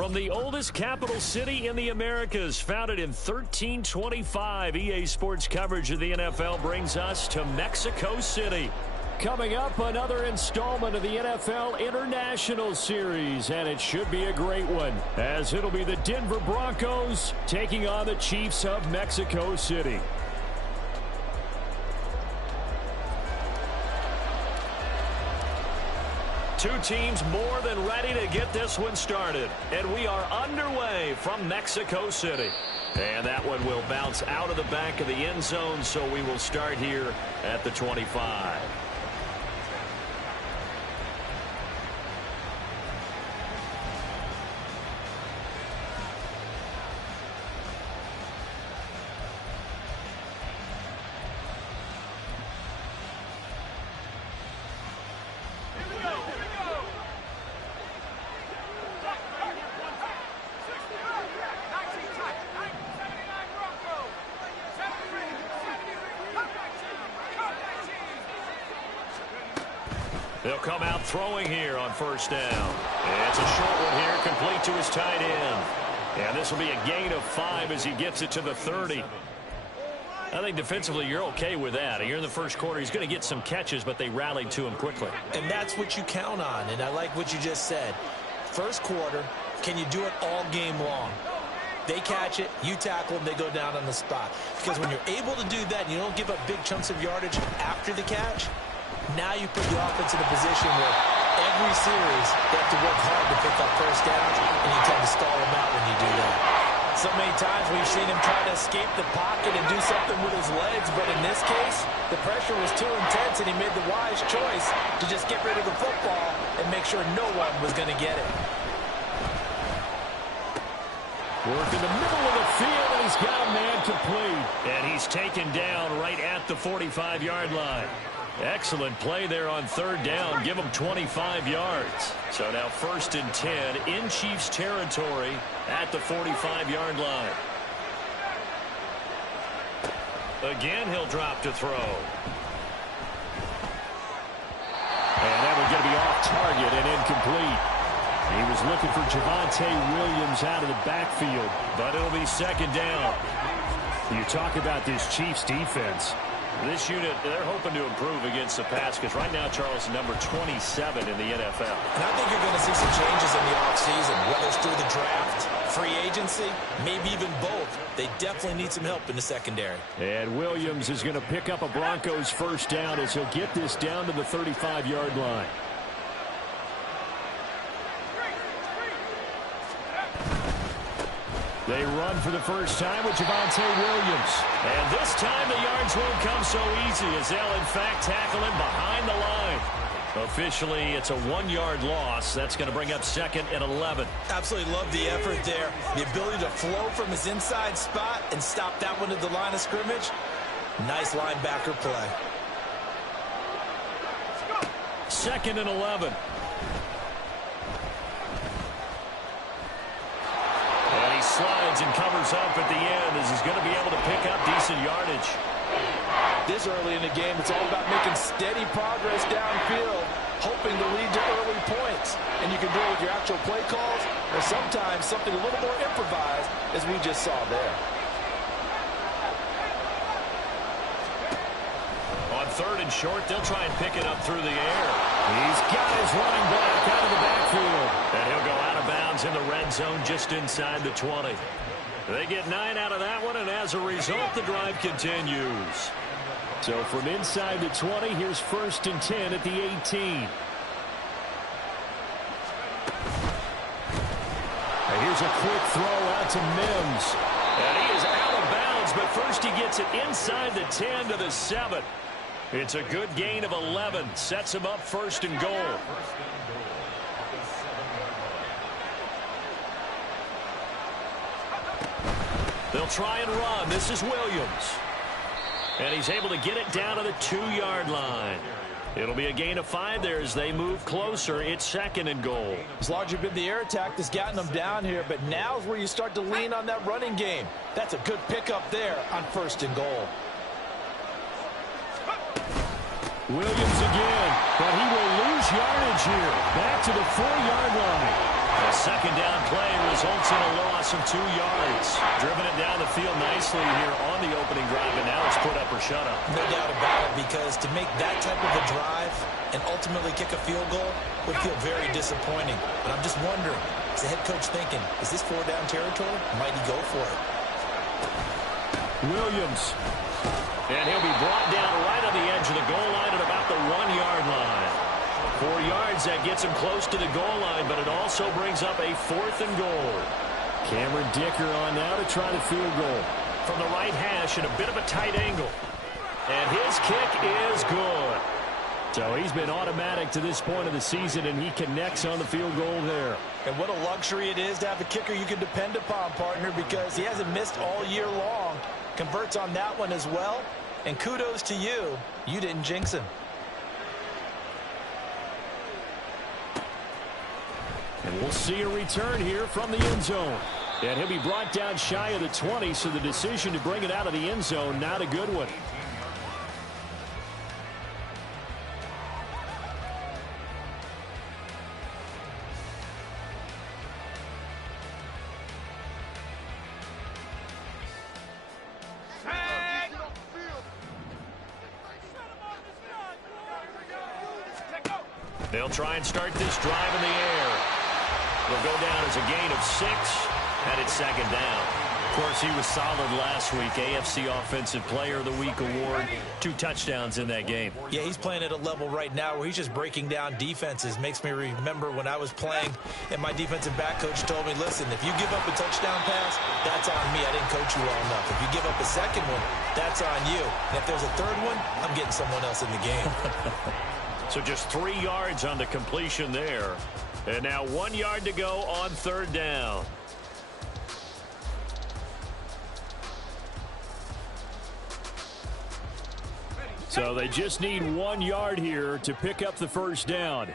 From the oldest capital city in the Americas, founded in 1325, EA Sports coverage of the NFL brings us to Mexico City. Coming up, another installment of the NFL International Series, and it should be a great one, as it'll be the Denver Broncos taking on the Chiefs of Mexico City. Two teams more than ready to get this one started. And we are underway from Mexico City. And that one will bounce out of the back of the end zone, so we will start here at the 25. They'll come out throwing here on first down. It's a short one here, complete to his tight end. And this will be a gain of 5 as he gets it to the 30. I think defensively you're okay with that. Here in the first quarter, he's going to get some catches, but they rallied to him quickly. And that's what you count on, and I like what you just said. First quarter, can you do it all game long? They catch it, you tackle them, they go down on the spot. Because when you're able to do that and you don't give up big chunks of yardage after the catch, now you put the offense in a position where every series they have to work hard to pick up first downs, and you tend to stall them out when you do that. So many times we've seen him try to escape the pocket and do something with his legs, but in this case, the pressure was too intense, and he made the wise choice to just get rid of the football and make sure no one was going to get it. Work in the middle of the field, and he's got a man complete. And he's taken down right at the 45-yard line. Excellent play there on third down. Give him 25 yards. So now 1st and 10 in Chiefs territory at the 45-yard line. Again, he'll drop to throw. And that will get to be off target and incomplete. He was looking for Javonte Williams out of the backfield, but it'll be 2nd down. You talk about this Chiefs defense. This unit, they're hoping to improve against the pass because right now, Charles, number 27 in the NFL. And I think you're going to see some changes in the offseason, whether it's through the draft, free agency, maybe even both. They definitely need some help in the secondary. And Williams is going to pick up a Broncos first down as he'll get this down to the 35-yard line. They run for the first time with Javonte Williams. And this time the yards won't come so easy as they'll, in fact, tackle him behind the line. Officially, it's a 1-yard loss. That's going to bring up 2nd and 11. Absolutely love the effort there. The ability to flow from his inside spot and stop that one at the line of scrimmage. Nice linebacker play. 2nd and 11. Slides and covers up at the end as he's going to be able to pick up decent yardage. This early in the game, it's all about making steady progress downfield, hoping to lead to early points. And you can do it with your actual play calls or sometimes something a little more improvised, as we just saw there. On 3rd and short, they'll try and pick it up through the air. He's got his running back out of the backfield. And he'll go out of bounds in the red zone just inside the 20. They get 9 out of that one, and as a result, the drive continues. So from inside the 20, here's 1st and 10 at the 18. And here's a quick throw out to Mims. And he is out of bounds, but first he gets it inside the 10 to the 7. It's a good gain of 11. Sets him up 1st and goal. They'll try and run. This is Williams. And he's able to get it down to the 2-yard line. It'll be a gain of 5 there as they move closer. It's 2nd and goal. It's largely been the air attack that's gotten them down here, but now's where you start to lean on that running game. That's a good pickup there on 1st and goal. Williams again, but he will lose yardage here. Back to the 4-yard line. A second down play results in a loss of 2 yards. Driven it down the field nicely here on the opening drive, and now it's put up or shut up. No doubt about it, because to make that type of a drive and ultimately kick a field goal would feel very disappointing. But I'm just wondering, is the head coach thinking, is this 4-down territory? Might he go for it? Williams. And he'll be brought down right on the edge of the goal line at about the 1-yard line. 4 yards, that gets him close to the goal line, but it also brings up a 4th and goal. Cameron Dicker on now to try the field goal. From the right hash at a bit of a tight angle. And his kick is good. So he's been automatic to this point of the season, and he connects on the field goal there. And what a luxury it is to have a kicker you can depend upon, partner, because he hasn't missed all year long. Converts on that one as well. And kudos to you. You didn't jinx him. And we'll see a return here from the end zone. And he'll be brought down shy of the 20, so the decision to bring it out of the end zone, not a good one. They'll try and start this drive in the air. Will go down as a gain of 6, and it's second down. Of course, he was solid last week. AFC Offensive Player of the Week award. 2 touchdowns in that game. Yeah, he's playing at a level right now where he's just breaking down defenses. Makes me remember when I was playing and my defensive back coach told me, listen, if you give up a touchdown pass, that's on me. I didn't coach you well enough. If you give up a second one, that's on you. And if there's a third one, I'm getting someone else in the game. So just 3 yards on the completion there. And now 1 yard to go on third down. So they just need 1 yard here to pick up the first down.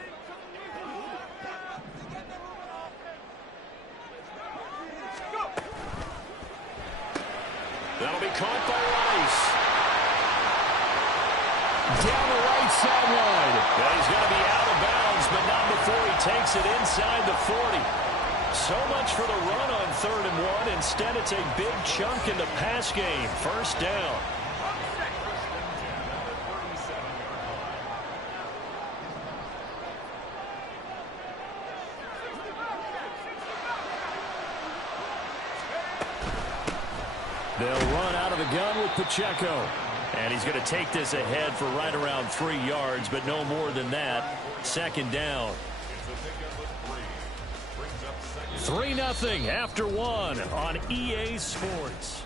That'll be caught by Rice. Down the right sideline. Yeah, he's going to be out of bounds, but not before he takes it inside the 40. So much for the run on 3rd and 1. Instead, it's a big chunk in the pass game. First down. They'll run out of the gun with Pacheco. And he's going to take this ahead for right around 3 yards, but no more than that. Second down. 3-0 after 1 on EA Sports.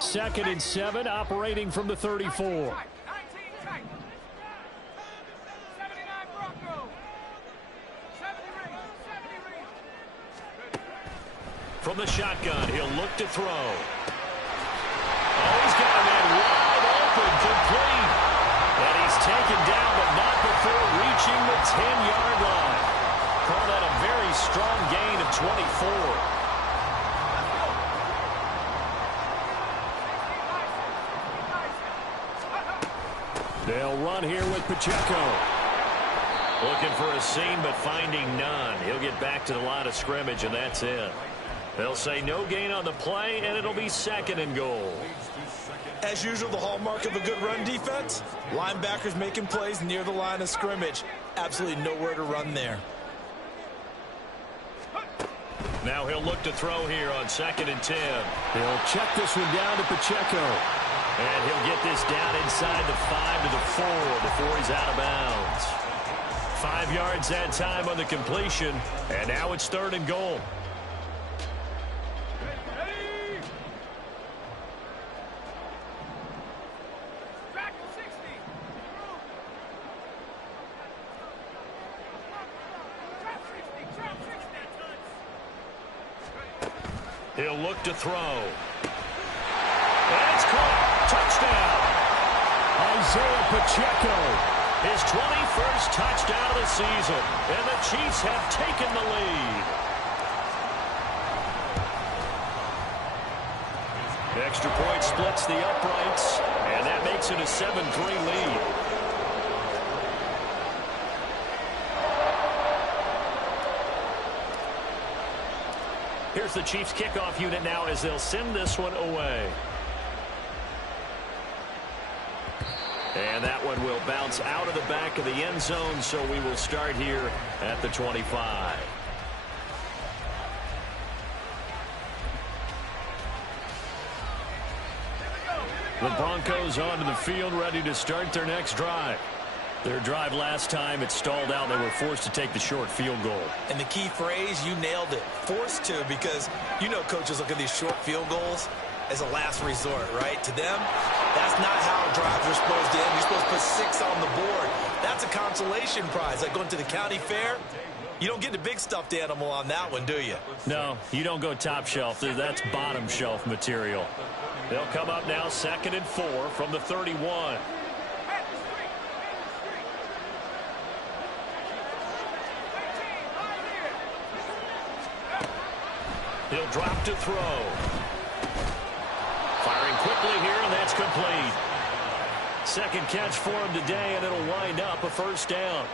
Second and 7, operating from the 34. From the shotgun, he'll look to throw. Oh, he's got a man wide open, complete. And he's taken down, but not before reaching the 10-yard line. Call that a very strong gain of 24. They'll run here with Pacheco. Looking for a seam, but finding none. He'll get back to the line of scrimmage, and that's it. They'll say no gain on the play, and it'll be second and goal. As usual, the hallmark of a good run defense, linebackers making plays near the line of scrimmage. Absolutely nowhere to run there. Now he'll look to throw here on 2nd and 10. He'll check this one down to Pacheco. And he'll get this down inside the 5 to the 4 before he's out of bounds. 5 yards that time on the completion, and now it's 3rd and goal. He'll look to throw. And it's caught. Touchdown. Isaiah Pacheco. His 21st touchdown of the season. And the Chiefs have taken the lead. Extra point splits the uprights. And that makes it a 7-3 lead. Here's the Chiefs kickoff unit now as they'll send this one away. And that one will bounce out of the back of the end zone, so we will start here at the 25. The Broncos onto the field, ready to start their next drive. Their drive last time, it stalled out. They were forced to take the short field goal. And the key phrase, you nailed it, forced to, because you know coaches look at these short field goals as a last resort, right? To them, that's not how drives are supposed to end. You're supposed to put 6 on the board. That's a consolation prize. Like going to the county fair, you don't get the big stuffed animal on that one, do you? No, you don't go top shelf. That's bottom shelf material. They'll come up now 2nd and 4 from the 31. He'll drop to throw. Firing quickly here, and that's complete. Second catch for him today, and it'll wind up a first down.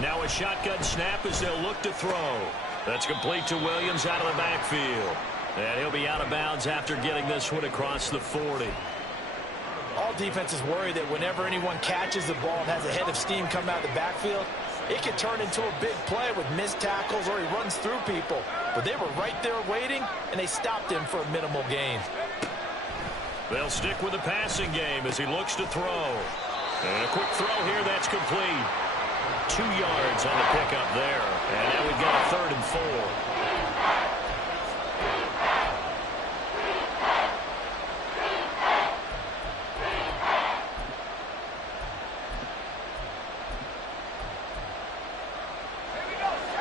Now a shotgun snap as they'll look to throw. That's complete to Williams out of the backfield. And he'll be out of bounds after getting this one across the 40. All defenses worry that whenever anyone catches the ball and has a head of steam come out of the backfield, it can turn into a big play with missed tackles or he runs through people. But they were right there waiting, and they stopped him for a minimal gain. They'll stick with the passing game as he looks to throw. And a quick throw here, that's complete. 2 yards on the pickup there. And now we've got a 3rd and 4.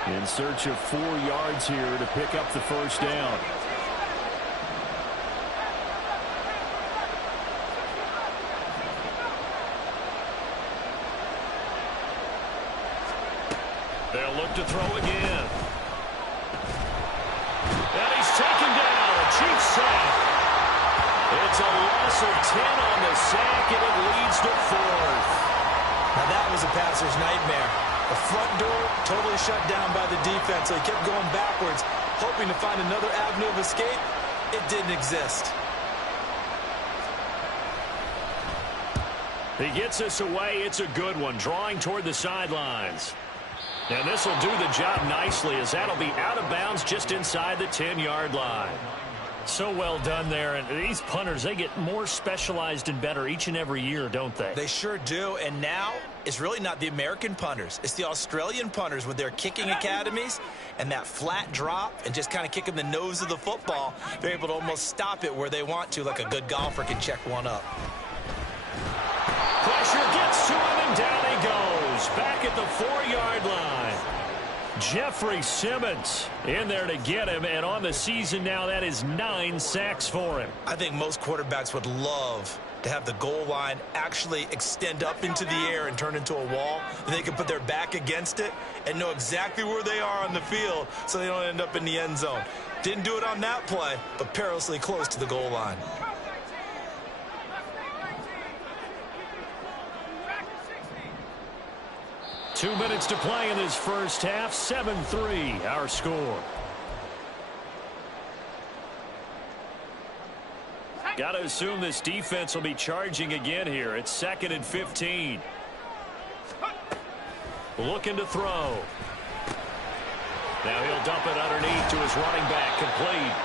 In search of 4 yards here to pick up the first down. They'll look to throw again. And he's taken down. Chief sack. It's a loss of 10 on the sack, and it leads to 4th. Now that was a passer's nightmare. The front door totally shut down by the defense, so he kept going backwards, hoping to find another avenue of escape. It didn't exist. He gets this away. It's a good one, drawing toward the sidelines. And this will do the job nicely, as that'll be out of bounds just inside the 10-yard line. So well done there. And these punters, they get more specialized and better each and every year, don't they? They sure do. And now it's really not the American punters. It's the Australian punters with their kicking academies and that flat drop and just kind of kicking the nose of the football. They're able to almost stop it where they want to, like a good golfer can check one up. Pressure gets to him, and down he goes. Back at the 4-yard line. Jeffrey Simmons in there to get him, and on the season now, that is 9 sacks for him. I think most quarterbacks would love to have the goal line actually extend up into the air and turn into a wall, and they can put their back against it and know exactly where they are on the field so they don't end up in the end zone. Didn't do it on that play, but perilously close to the goal line. Two minutes to play in this first half. 7-3, our score. Got to assume this defense will be charging again here. It's 2nd and 15. Looking to throw. Now he'll dump it underneath to his running back, complete.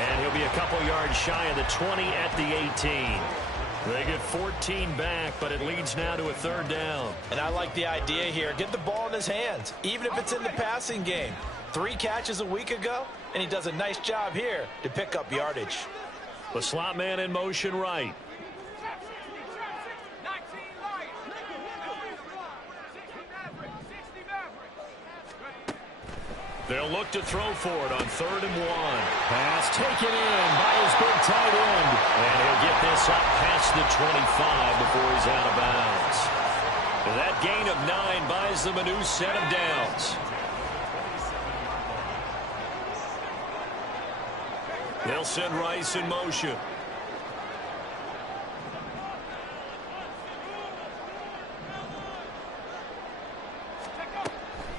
And he'll be a couple yards shy of the 20 at the 18. They get 14 back, but it leads now to a 3rd down. And I like the idea here. Get the ball in his hands, even if it's in the passing game. 3 catches a week ago, and he does a nice job here to pick up yardage. The slot man in motion right. They'll look to throw for it on 3rd and 1. Pass taken in by his big tight end. And he'll get this up past the 25 before he's out of bounds. And that gain of 9 buys them a new set of downs. They'll send Rice in motion.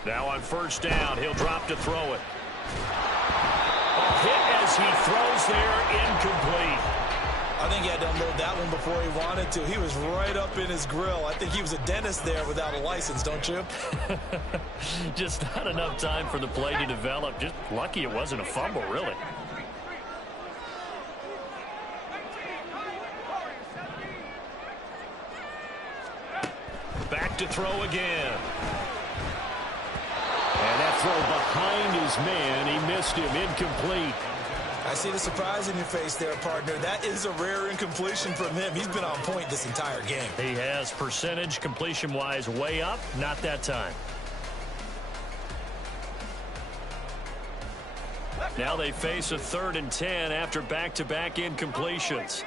Now on first down, he'll drop to throw it. A hit as he throws there, incomplete. I think he had to unload that one before he wanted to. He was right up in his grill. I think he was a dentist there without a license, don't you? Just not enough time for the play to develop. Just lucky it wasn't a fumble, really. Back to throw again. And that throw behind his man. He missed him, incomplete. I see the surprise in your face there, partner. That is a rare incompletion from him. He's been on point this entire game. He has percentage completion-wise way up. Not that time. Now they face a 3rd and 10 after back-to-back incompletions.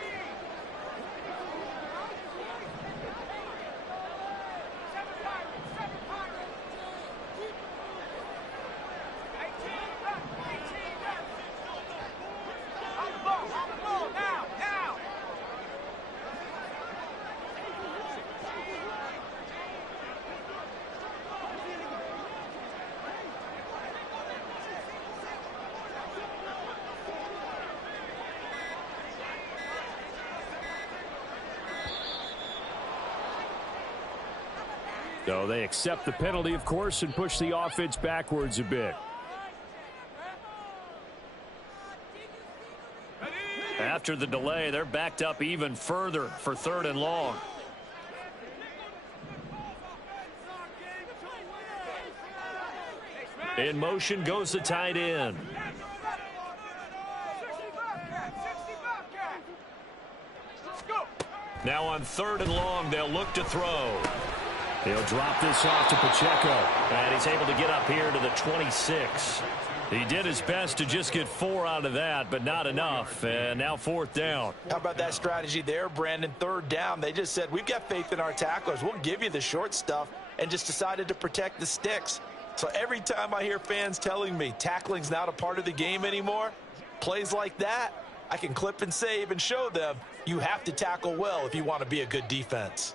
So they accept the penalty, of course, and push the offense backwards a bit. After the delay, they're backed up even further for 3rd and long. In motion goes the tight end. Now on 3rd and long, they'll look to throw. He'll drop this off to Pacheco, and he's able to get up here to the 26. He did his best to just get 4 out of that, but not enough, and now 4th down. How about that strategy there, Brandon? 3rd down, they just said, we've got faith in our tacklers. We'll give you the short stuff, and just decided to protect the sticks. So every time I hear fans telling me tackling's not a part of the game anymore, plays like that, I can clip and save and show them you have to tackle well if you want to be a good defense.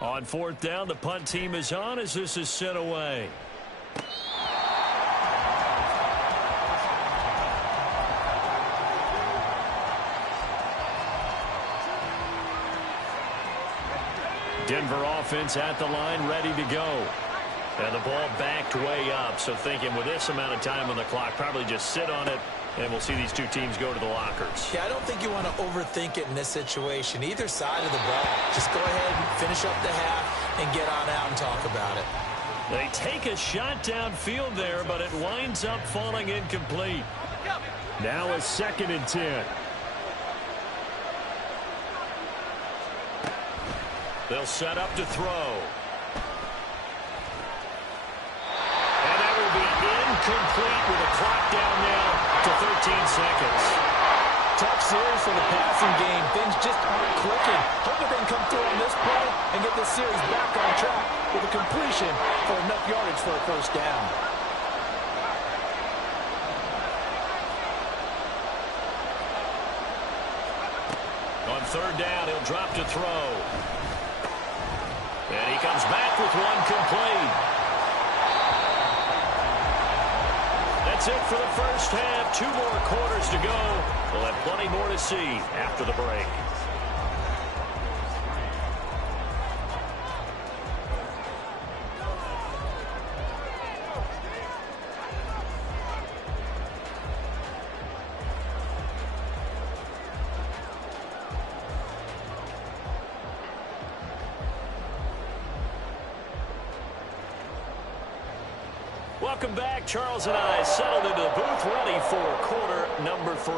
On 4th down, the punt team is on as this is sent away. Denver offense at the line, ready to go. And the ball backed way up, so thinking with this amount of time on the clock, probably just sit on it, and we'll see these two teams go to the lockers. Yeah, I don't think you want to overthink it in this situation. Either side of the ball. Just go ahead and finish up the half and get on out and talk about it. They take a shot downfield there, but it winds up falling incomplete. Now a 2nd and 10. They'll set up to throw. And that will be incomplete with a clock down now to 13 seconds. Tough series for the passing game. Things just aren't clicking. Hoping they can come through on this play and get this series back on track with a completion for enough yardage for a 1st down. On 3rd down, he'll drop to throw. And he comes back with one complete. That's it for the first half. 2 more quarters to go. We'll have plenty more to see after the break. Welcome back. Charles and I settled into the booth, ready for quarter number 3.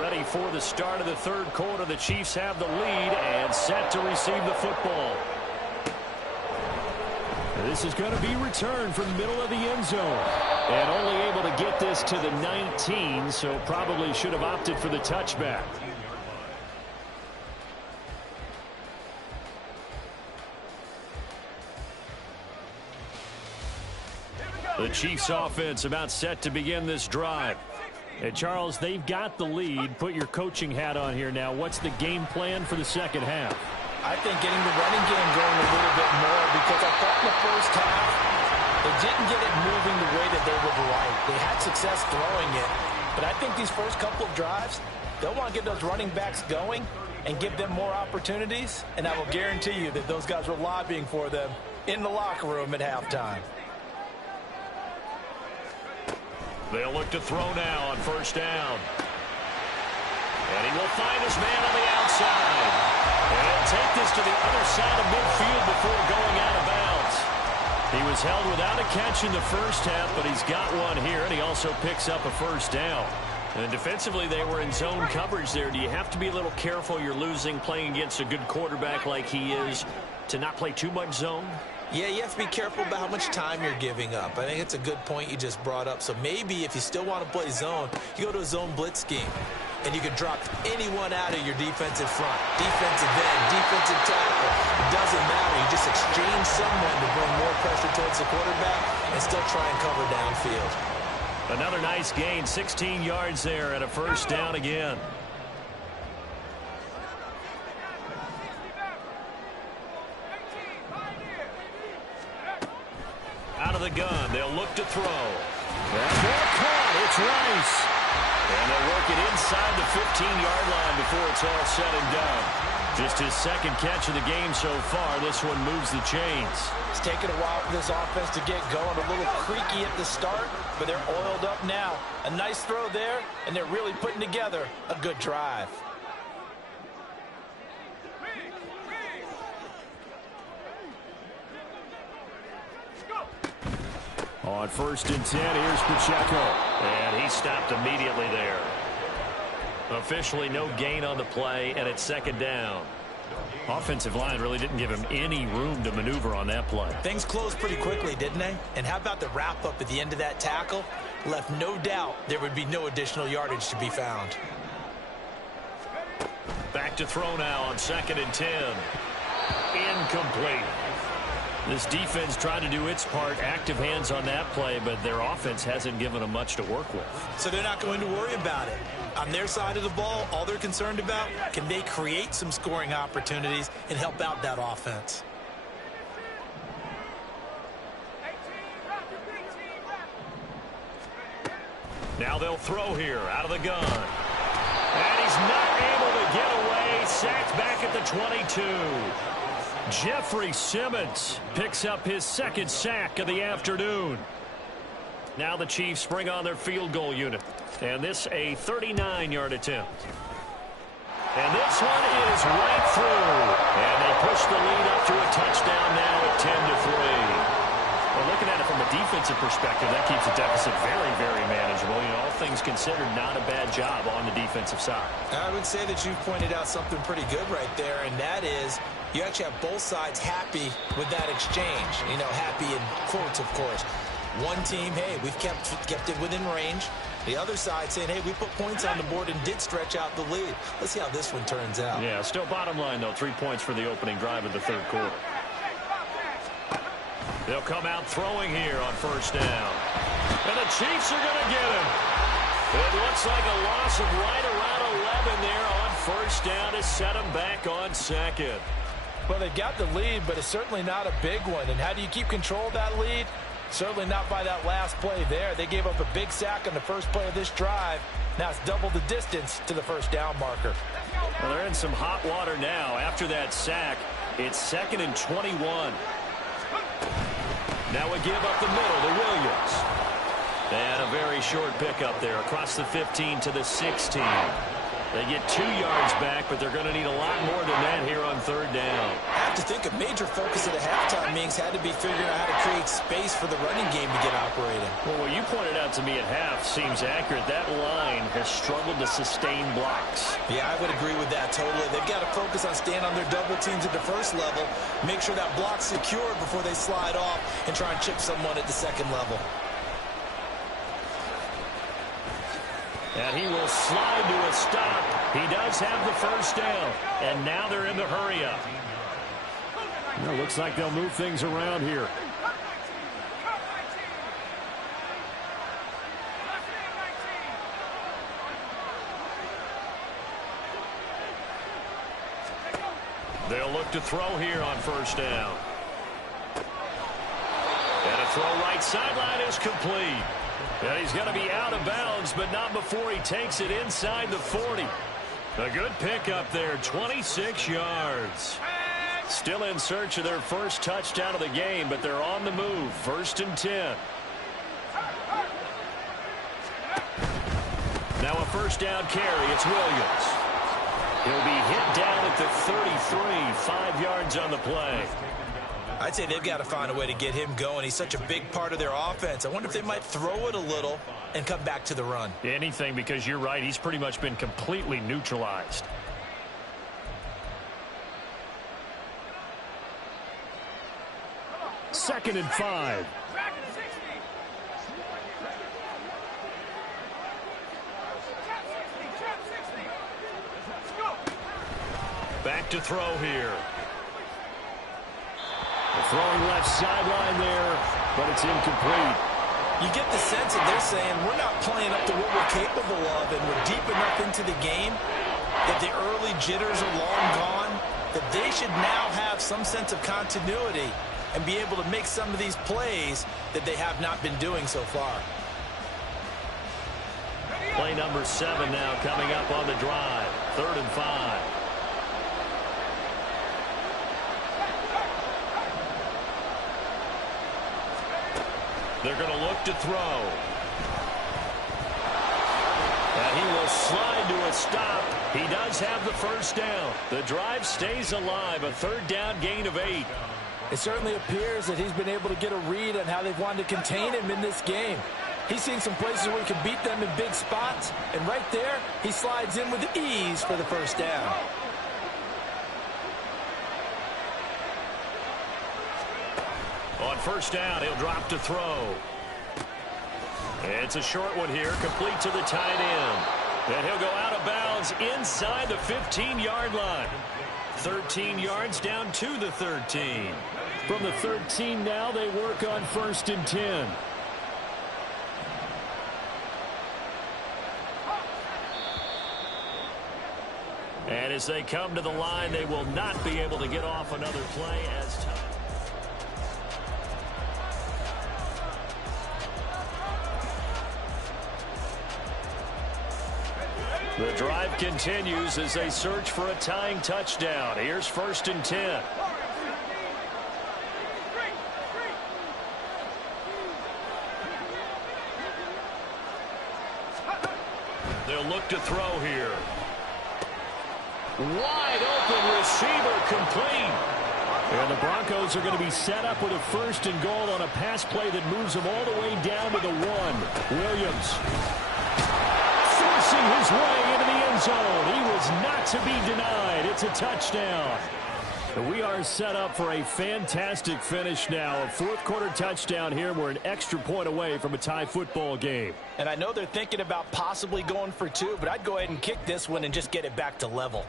Ready before the start of the third quarter. The Chiefs have the lead and set to receive the football. This is going to be returned from the middle of the end zone. And only able to get this to the 19, so probably should have opted for the touchback. The Chiefs offense about set to begin this drive. And Charles, they've got the lead. Put your coaching hat on here now. What's the game plan for the second half? I think getting the running game going a little bit more, because I thought in the first half they didn't get it moving the way that they would like. They had success throwing it, but I think these first couple of drives, they'll want to get those running backs going and give them more opportunities, and I will guarantee you that those guys were lobbying for them in the locker room at halftime. They'll look to throw now on first down. And he will find his man on the outside. And he'll take this to the other side of midfield before going out of bounds. He was held without a catch in the first half, but he's got one here, and he also picks up a first down. And defensively, they were in zone coverage there. Do you have to be a little careful? You're losing, playing against a good quarterback like he is, to not play too much zone? Yeah, you have to be careful about how much time you're giving up. I think it's a good point you just brought up. So maybe if you still want to play zone, you go to a zone blitz scheme, and you can drop anyone out of your defensive front, defensive end, defensive tackle. It doesn't matter. You just exchange someone to bring more pressure towards the quarterback and still try and cover downfield. Another nice gain, 16 yards there, and a first down again. Out of the gun, they'll look to throw. That ball caught, it's Rice. And they'll work it inside the 15-yard line before it's all said and done. Just his second catch of the game so far. This one moves the chains. It's taken a while for this offense to get going. A little creaky at the start, but they're oiled up now. A nice throw there, and they're really putting together a good drive. On first and 10, here's Pacheco. And he stopped immediately there. Officially no gain on the play, and it's second down. Offensive line really didn't give him any room to maneuver on that play. Things closed pretty quickly, didn't they? And how about the wrap-up at the end of that tackle? Left no doubt there would be no additional yardage to be found. Back to throw now on second and 10. Incomplete. This defense tried to do its part, active hands on that play, but their offense hasn't given them much to work with. So they're not going to worry about it. On their side of the ball, all they're concerned about, can they create some scoring opportunities and help out that offense? Now they'll throw here out of the gun. And he's not able to get away. Sacked back at the 22. Jeffrey Simmons picks up his second sack of the afternoon. Now the Chiefs bring on their field goal unit. And this a 39-yard attempt. And this one is right through. And they push the lead up to a touchdown now at 10-3. Well, looking at it from a defensive perspective, that keeps the deficit very, very manageable. You know, all things considered, not a bad job on the defensive side. I would say that you've pointed out something pretty good right there, and that is you actually have both sides happy with that exchange. You know, happy in quotes, of course. One team, hey, we've kept it within range. The other side saying, hey, we put points on the board and did stretch out the lead. Let's see how this one turns out. Yeah, still bottom line, though, 3 points for the opening drive of the third quarter. They'll come out throwing here on first down. And the Chiefs are going to get him. It looks like a loss of right around 11 there on first down to set him back on second. Well, they got the lead, but it's certainly not a big one. And how do you keep control of that lead? Certainly not by that last play there. They gave up a big sack on the first play of this drive. Now it's double the distance to the first down marker. Well, they're in some hot water now. After that sack, it's 2nd and 21. Now we give up the middle to Williams. And a very short pickup there across the 15 to the 16. They get 2 yards back, but they're going to need a lot more than that here on third down. I have to think a major focus of the halftime meetings had to be figuring out how to create space for the running game to get operating. Well, what you pointed out to me at half seems accurate. That line has struggled to sustain blocks. Yeah, I would agree with that totally. They've got to focus on staying on their double teams at the first level, make sure that block's secured before they slide off and try and chip someone at the second level. And he will slide to a stop. He does have the first down. And now they're in the hurry-up. Well, looks like they'll move things around here. They'll look to throw here on first down. And a throw right sideline is complete. And he's going to be out of bounds, but not before he takes it inside the 40. A good pickup there, 26 yards. Still in search of their first touchdown of the game, but they're on the move. 1st and 10. Now a first down carry. It's Williams. He'll be hit down at the 33, 5 yards on the play. I'd say they've got to find a way to get him going. He's such a big part of their offense. I wonder if they might throw it a little and come back to the run. Anything, because you're right. He's pretty much been completely neutralized. Second and 5. Back to throw here. Throwing left sideline there, but it's incomplete. You get the sense that they're saying we're not playing up to what we're capable of, and we're deep enough into the game that the early jitters are long gone, that they should now have some sense of continuity and be able to make some of these plays that they have not been doing so far. Play number 7 now coming up on the drive. 3rd and 5. They're going to look to throw. And he will slide to a stop. He does have the first down. The drive stays alive. A 3rd down gain of 8. It certainly appears that he's been able to get a read on how they've wanted to contain him in this game. He's seen some places where he can beat them in big spots. And right there, he slides in with ease for the first down. On first down, he'll drop to throw. It's a short one here, complete to the tight end. And he'll go out of bounds inside the 15-yard line. 13 yards down to the 13. From the 13 now, they work on 1st and 10. And as they come to the line, they will not be able to get off another play as time. The drive continues as they search for a tying touchdown. Here's 1st and 10. They'll look to throw here. Wide open receiver, complete. And the Broncos are going to be set up with a 1st and goal on a pass play that moves them all the way down to the 1. Williams forcing his way into the end zone. He was not to be denied. It's a touchdown. We are set up for a fantastic finish now. A 4th quarter touchdown here. We're an extra point away from a tie football game. And I know they're thinking about possibly going for 2, but I'd go ahead and kick this one and just get it back to level.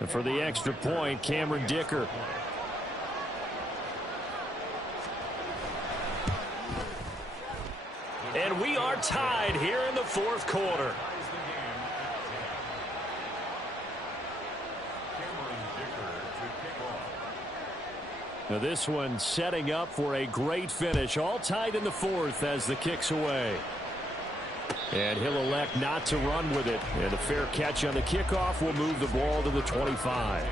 And for the extra point, Cameron Dicker. And we are tied here in the 4th quarter. Now this one setting up for a great finish. All tied in the 4th as the kick's away. And he'll elect not to run with it. And a fair catch on the kickoff will move the ball to the 25.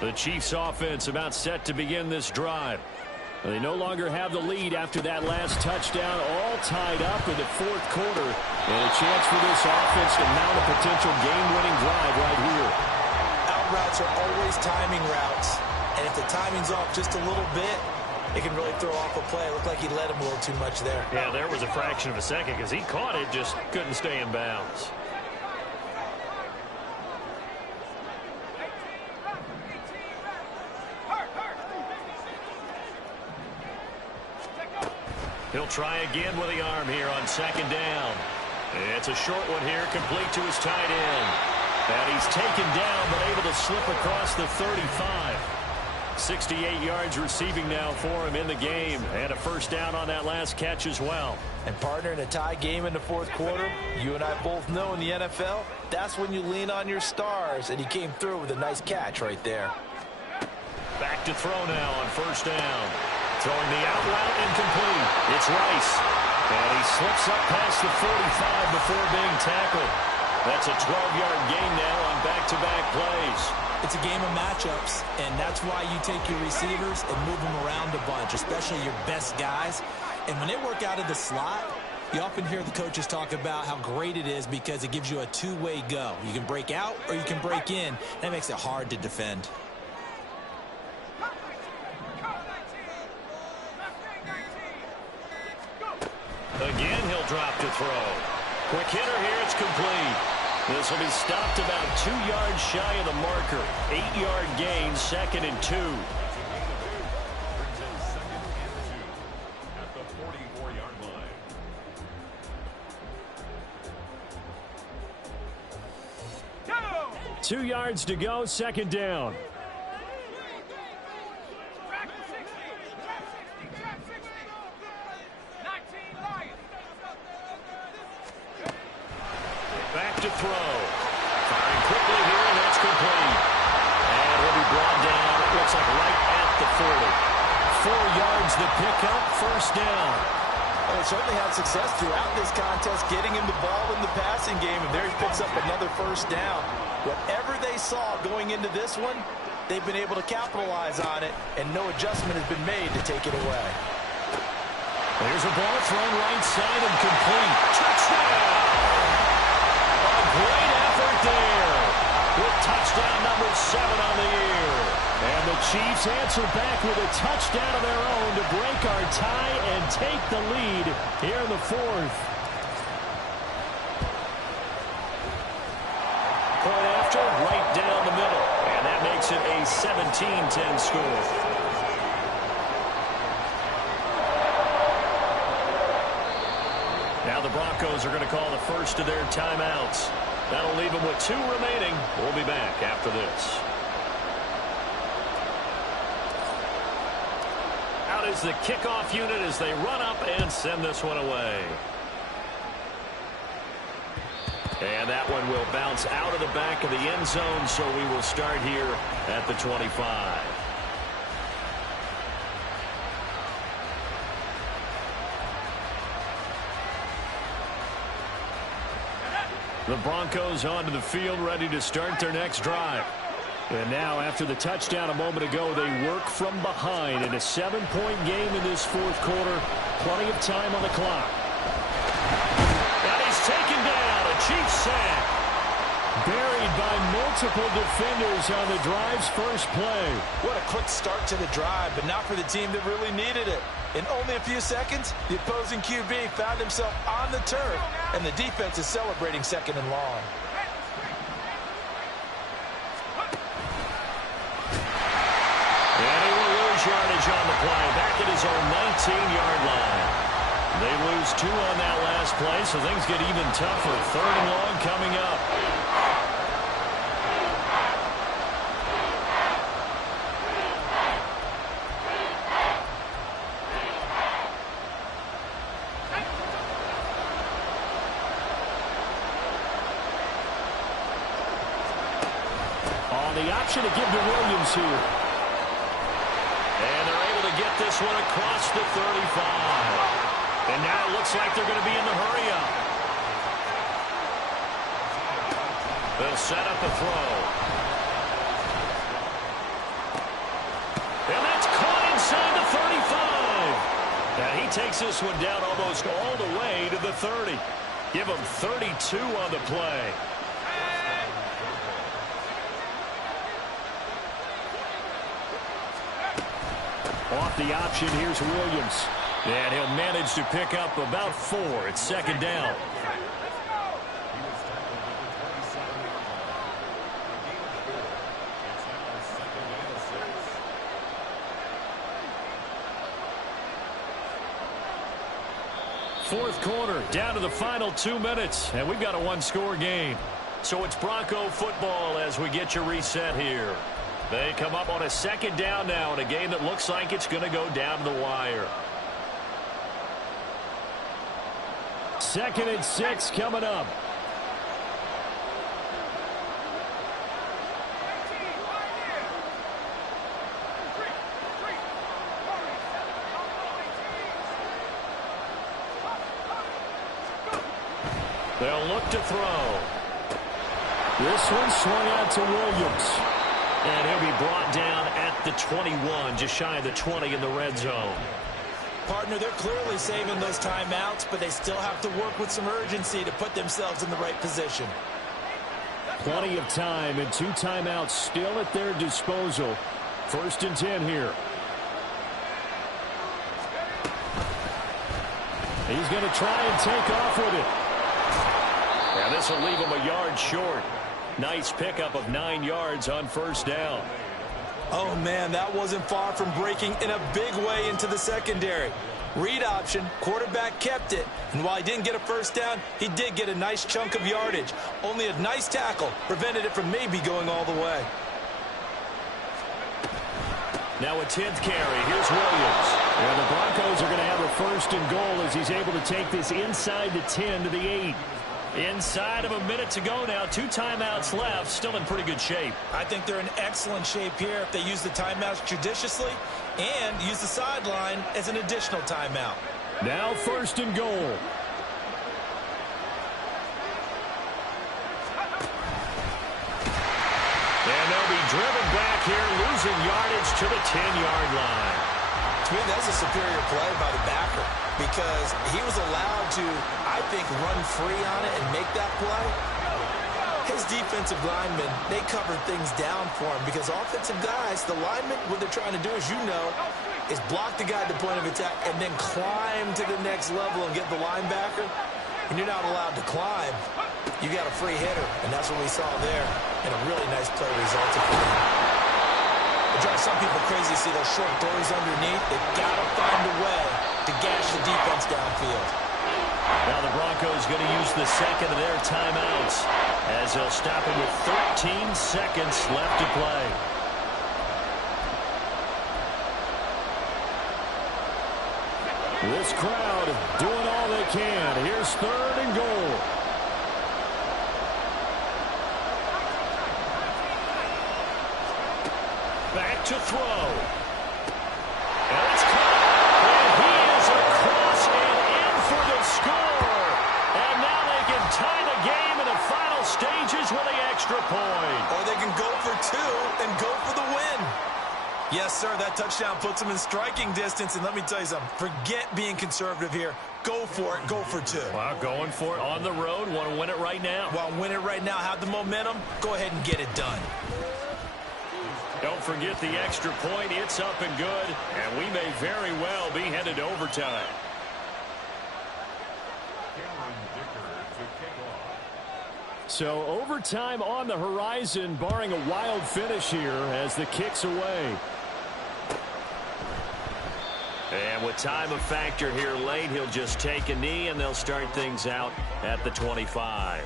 The Chiefs offense about set to begin this drive. They no longer have the lead after that last touchdown, all tied up in the fourth quarter. And a chance for this offense to mount a potential game-winning drive right here. Out routes are always timing routes. And if the timing's off just a little bit, it can really throw off a play. It looked like he let him a little too much there. Yeah, there was a fraction of a second because he caught it, just couldn't stay in bounds. He'll try again with the arm here on second down. It's a short one here, complete to his tight end. And he's taken down, but able to slip across the 35. 68 yards receiving now for him in the game. And a first down on that last catch as well. And partner, in a tie game in the fourth quarter, you and I both know in the NFL, that's when you lean on your stars. And he came through with a nice catch right there. Back to throw now on first down. Throwing the out route incomplete. It's Rice. And he slips up past the 45 before being tackled. That's a 12-yard gain now on back-to-back plays. It's a game of matchups, and that's why you take your receivers and move them around a bunch, especially your best guys. And when they work out of the slot, you often hear the coaches talk about how great it is because it gives you a two-way go. You can break out or you can break in. That makes it hard to defend. Again, he'll drop to throw. Quick hitter here, it's complete. This will be stopped about 2 yards shy of the marker. 8-yard gain, 2nd and 2. At the 44-yard line. 2 yards to go, 2nd down. Back to throw. Firing quickly here, and that's complete. And he'll be brought down, it looks like right at the 40. 4 yards the pickup, first down. Well, he certainly had success throughout this contest, getting him the ball in the passing game, and there he picks up another first down. Whatever they saw going into this one, they've been able to capitalize on it, and no adjustment has been made to take it away. There's a ball thrown right side and complete. Touchdown! Great effort there with touchdown number 7 on the year. And the Chiefs answer back with a touchdown of their own to break our tie and take the lead here in the fourth. Point after, right down the middle. And that makes it a 17-10 score. Now the Broncos are going to call the first of their timeouts. That'll leave them with 2 remaining. We'll be back after this. Out is the kickoff unit as they run up and send this one away. And that one will bounce out of the back of the end zone, so we will start here at the 25. The Broncos onto the field, ready to start their next drive. And now, after the touchdown a moment ago, they work from behind in a 7-point game in this fourth quarter. Plenty of time on the clock. And he's taken down, a Chiefs sack. Buried by multiple defenders on the drive's first play. What a quick start to the drive, but not for the team that really needed it. In only a few seconds, the opposing QB found himself on the turf, and the defense is celebrating 2nd and long. And he will lose yardage on the play, back at his own 19-yard line. They lose 2 on that last play, so things get even tougher. 3rd and long coming up. The option to give to Williams here. And they're able to get this one across the 35. And now it looks like they're going to be in the hurry-up. They'll set up a throw. And that's caught inside the 35. takes this one down almost all the way to the 30. Give him 32 on the play. Off the option, here's Williams. And he'll manage to pick up about 4. It's second down. Fourth quarter, down to the final 2 minutes, and we've got a one-score game. So it's Bronco football as we get you reset here. They come up on a second down now in a game that looks like it's going to go down to the wire. 2nd and 6 coming up. They'll look to throw. This one swung out to Williams. And he'll be brought down at the 21, just shy of the 20 in the red zone. Partner, they're clearly saving those timeouts, but they still have to work with some urgency to put themselves in the right position. Plenty of time and 2 timeouts still at their disposal. 1st and 10 here. He's going to try and take off with it. Now this will leave him a yard short. Nice pickup of 9 yards on 1st down. Oh, man, that wasn't far from breaking in a big way into the secondary. Read option, quarterback kept it. And while he didn't get a 1st down, he did get a nice chunk of yardage. Only a nice tackle prevented it from maybe going all the way. Now a 10th carry. Here's Williams. And the Broncos are going to have a 1st and goal as he's able to take this inside the 10 to the 8. Inside of a minute to go now. 2 timeouts left. Still in pretty good shape. I think they're in excellent shape here if they use the timeouts judiciously and use the sideline as an additional timeout. Now 1st and goal. And they'll be driven back here, losing yardage to the 10-yard line. To me, that's a superior play by the backer because he was allowed to, I think, run free on it and make that play. His defensive linemen, they covered things down for him because offensive guys, the linemen, what they're trying to do, as you know, is block the guy at the point of attack and then climb to the next level and get the linebacker. When you're not allowed to climb, you got a free hitter, and that's what we saw there, and a really nice play resulted from him. It drives some people crazy to see those short throws underneath. They've got to find a way to gash the defense downfield. Now the Broncos going to use the second of their timeouts as they'll stop him with 13 seconds left to play. This crowd doing all they can. Here's 3rd and goal. Back to throw. And it's caught. And he is across and in for the score. And now they can tie the game in the final stages with the extra point. Or they can go for 2 and go for the win. Yes, sir, that touchdown puts them in striking distance. And let me tell you something. Forget being conservative here. Go for it. Go for 2. Wow, going for it on the road. Want to win it right now. Want to win it right now. Have the momentum. Go ahead and get it done. Don't forget the extra point. It's up and good. And we may very well be headed to overtime. So overtime on the horizon, barring a wild finish here as the kick's away. And with time a factor here late, he'll just take a knee and they'll start things out at the 25.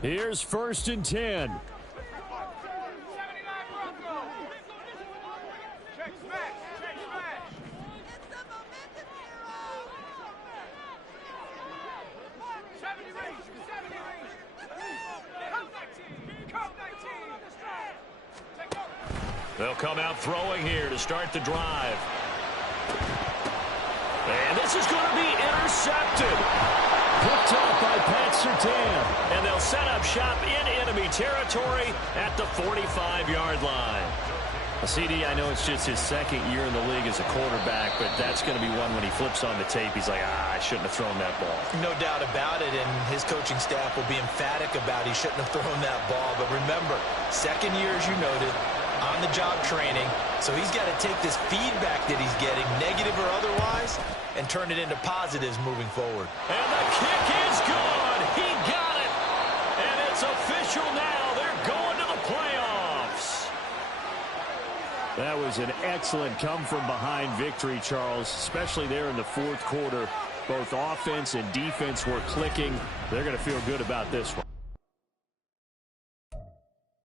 Here's 1st and 10. They'll come out throwing here to start the drive. And this is going to be intercepted. Picked up by Pat Surtain. And they'll set up shop in enemy territory at the 45-yard line. CD, I know it's just his second year in the league as a quarterback, but that's going to be one when he flips on the tape. He's like, I shouldn't have thrown that ball. No doubt about it, and his coaching staff will be emphatic about he shouldn't have thrown that ball. But remember, second year, as you noted, on-the-job training, so he's got to take this feedback that he's getting, negative or otherwise, and turn it into positives moving forward. And the kick is good. He got it. And it's official now. They're going to the playoffs. That was an excellent come-from-behind victory, Charles, especially there in the fourth quarter. Both offense and defense were clicking. They're going to feel good about this one.